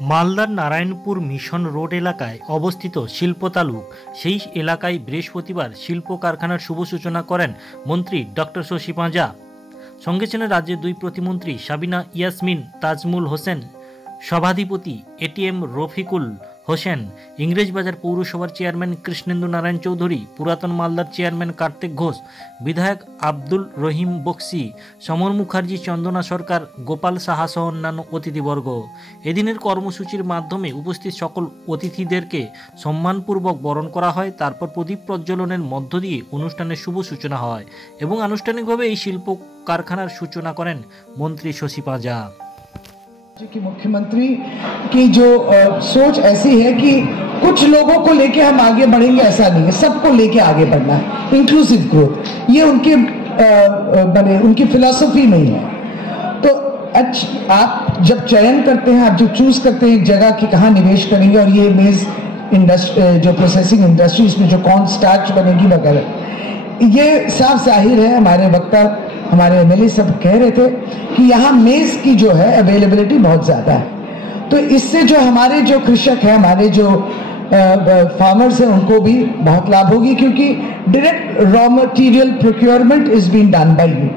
মালদার Narayanpur mission road এলাকায় অবস্থিত শিল্প তালুক সেই এলাকায় বৃহস্পতিবার শিল্প কারখানার শুভ সূচনা করেন মন্ত্রী ডক্টর শশী পাঁজা। সঙ্গে ছিলেন রাজ্যের দুই প্রতিমন্ত্রী সাবিনা ইয়াসমিন তাজমুল হোসেন, সভাধিপতি এটিএম রফিকুল হোসেন, ইংরেজবাজার পৌরসভার চেয়ারম্যান কৃষ্ণেন্দু নারায়ণ চৌধুরী, পুরাতন মালদার চেয়ারম্যান কার্তিক ঘোষ, বিধায়ক আব্দুল রহিম বক্সি, সমর মুখার্জি, চন্দনা সরকার, গোপাল সাহা সহ অন্যান্য অতিথিবর্গ। এদিনের কর্মসূচির মাধ্যমে উপস্থিত সকল অতিথিদেরকে সম্মানপূর্বক বরণ করা হয়। তারপর প্রদীপ প্রজ্বলনের মধ্য দিয়ে অনুষ্ঠানের শুভ সূচনা হয় এবং আনুষ্ঠানিকভাবে এই শিল্প কারখানার সূচনা করেন মন্ত্রী শশী পাঁজা। कि मुख्यमंत्री की जो सोच ऐसी है कि कुछ लोगों को लेके हम आगे बढ़ेंगे, ऐसा नहीं है, सबको लेके आगे बढ़ना है, इंक्लूसिव ग्रोथ, ये उनकी फिलॉसफी नहीं है। तो आप जब चयन करते हैं, आप जब चूज करते हैं एक जगह कि कहाँ निवेश करेंगे, और ये मेज इंडस्ट्री जो प्रोसेसिंग इंडस्ट्री, इसमें जो कॉर्न स्टार्च बनेगी वगैरह, ये साफ जाहिर है, हमारे वक्ता हमारे एमएलए सब कह रहे थे कि यहाँ मेज की जो है अवेलेबिलिटी बहुत ज़्यादा है। तो इससे जो हमारे जो कृषक हैं, हमारे जो फार्मर्स हैं, उनको भी बहुत लाभ होगी, क्योंकि direct raw material procurement is being done by you.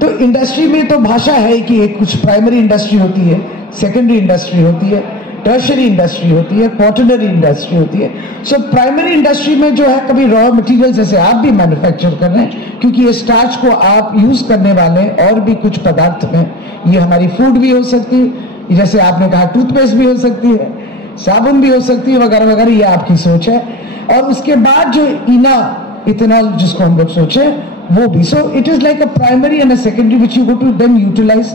तो इंडस्ट्री में तो भाषा है कि एक कुछ प्राइमरी इंडस्ट्री होती है, सेकेंडरी इंडस्ट्री होती है, टर्शरी इंडस्ट्री होती है, क्वार्टरनरी इंडस्ट्री होती है। सो प्राइमरी इंडस्ट्री में जो है कभी रॉ मटेरियल जैसे आप भी मैन्युफैक्चर कर रहे हैं, क्योंकि ये स्टार्च को आप यूज करने वाले और भी कुछ पदार्थ में, ये हमारी फूड भी हो सकती है, जैसे आपने कहा टूथपेस्ट भी हो सकती है, साबुन भी हो सकती है, वगैरह वगैरह, ये आपकी सोच है। और उसके बाद जो इथेनॉल जिसको हम लोग सोचे वो भी, so it is like a primary and a secondary which you go to then utilise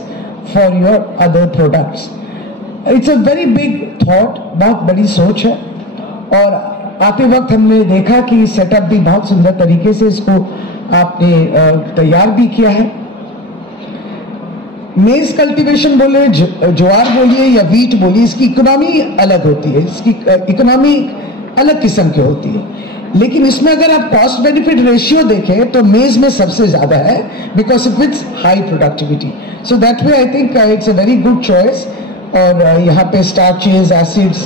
for your other products. It's a very big thought, बहुत बड़ी सोच है। और आते वक्त हमने देखा कि सेटअप भी बहुत सुंदर तरीके से इसको आपने तैयार भी किया है। मेज कल्टीवेशन बोले, ज्वार बोलिए या वीट बोलिए, इसकी इकोनॉमी अलग होती है, इसकी इकोनॉमी अलग किस्म की होती है। लेकिन इसमें अगर आप कॉस्ट बेनिफिट रेशियो देखें तो मेज में सबसे ज्यादा है, because of its high productivity. So that way I think it's a very good choice. और यहाँ पे starches, acids,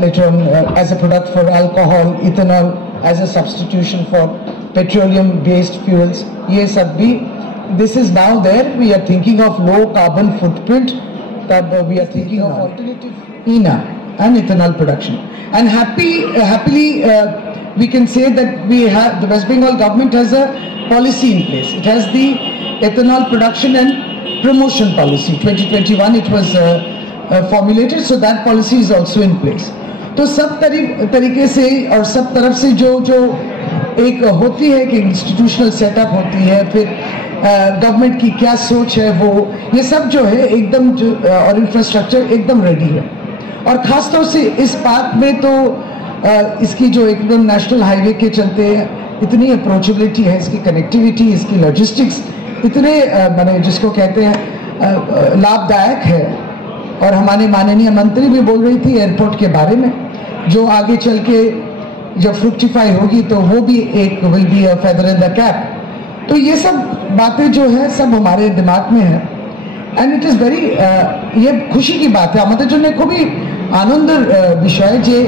later on as a product for alcohol, ethanol as a substitution for petroleum based fuels, ये सब भी, this is now there. We are thinking of low carbon footprint, we are thinking of alternative ENA and ethanol production, and happily we can say that we have, the West Bengal government has a policy in place. It has the ethanol production and promotion policy. 2021 it was formulated, so that policy is also in place. तो सब तरीके से और सब तरफ से जो एक होती है कि इंस्टीट्यूशनल सेटअप होती है, फिर गवर्नमेंट की क्या सोच है, वो ये सब जो है एकदम और इंफ्रास्ट्रक्चर एकदम रेडी है। और खासतौर से इस पार्क में तो इसकी जो एकदम नेशनल हाईवे के चलते इतनी अप्रोचेबिलिटी है, इसकी कनेक्टिविटी, इसकी लॉजिस्टिक्स इतने माने जिसको कहते हैं लाभदायक है। और हमारे माननीय मंत्री भी बोल रही थी एयरपोर्ट के बारे में, जो आगे चल के जब फ्रुक्टिफाई होगी तो वो भी एक will be a feather in the cap. तो ये सब बातें जो है सब हमारे दिमाग में है, एंड इट इज वेरी, ये खुशी की बात है আমাদের জন্য খুবই আনন্দের বিষয় যে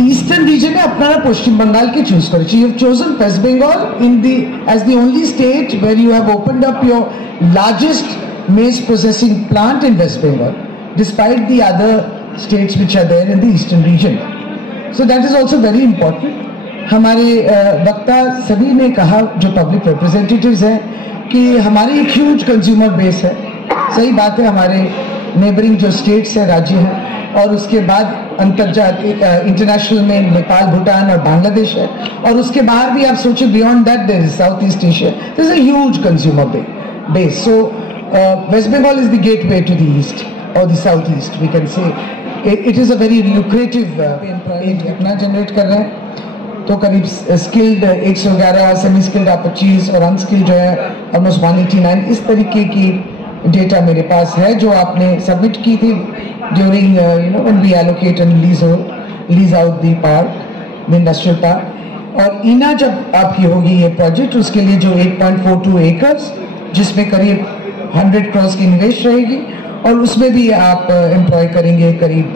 ईस्टर्न रीजन में अपना पश्चिम बंगाल के चूज कर, you have chosen West Bengal in the as the only state where you have opened up your largest maize processing plant in West Bengal, despite the other states which are there in the eastern region. So that is also very important. हमारे वक्ता सभी ने कहा, जो public representatives हैं, कि हमारी एक ह्यूज कंज्यूमर बेस है। सही बात है, हमारे नेबरिंग जो स्टेट्स हैं, राज्य हैं, और उसके बाद अंतर्जातीय इंटरनेशनल में नेपाल, भूटान और बांग्लादेश है, और उसके बाहर भी आप सोचे beyond that there is South East Asia, there is a huge consumer base. So West Bengal is the gateway to the east or the southeast, we can say. It is a very lucrative अपना generate कर रहे हैं। तो करीब skilled 111, semi skilled 25 और unskilled जो है almost 189, इस तरीके की डेटा मेरे पास है जो आपने सबमिट की थी during when we allocate and lease out the park, the industrial park. और ईना जब आपकी होगी ये प्रोजेक्ट, उसके लिए जो 8.42 एकर्स, जिसमें करीब 100 करोड़ की निवेश रहेगी, और उसमें भी आप एम्प्लॉय करेंगे करीब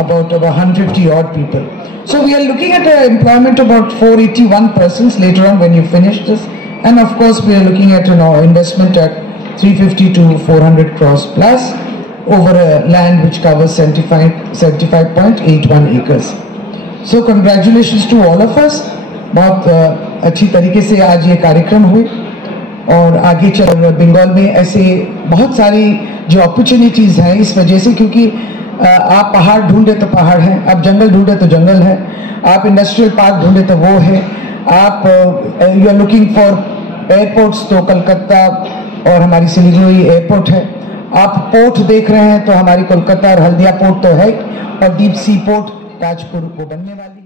about 150 odd people. So we are looking at employment about 481 persons later on when you finish this, and of course we are looking at investment at 350 to 400 crores plus over a land which covers 75.81 acres. So congratulations to all of us. बहुत अच्छी तरीके से आज ये कार्यक्रम हुए और आगे चल बंगाल में ऐसे बहुत सारी जो अपॉर्चुनिटीज हैं इस वजह से, क्योंकि आप पहाड़ ढूंढे तो पहाड़ है, आप जंगल ढूंढे तो जंगल है, आप इंडस्ट्रियल पार्क ढूंढे तो वो है, आप you are looking for airports तो कलकत्ता और हमारी सिलीगुड़ी एयरपोर्ट है, आप पोर्ट देख रहे हैं तो हमारी कोलकाता और हल्दिया पोर्ट तो है, और डीप सी पोर्ट ताजपुर को बनने वाली है।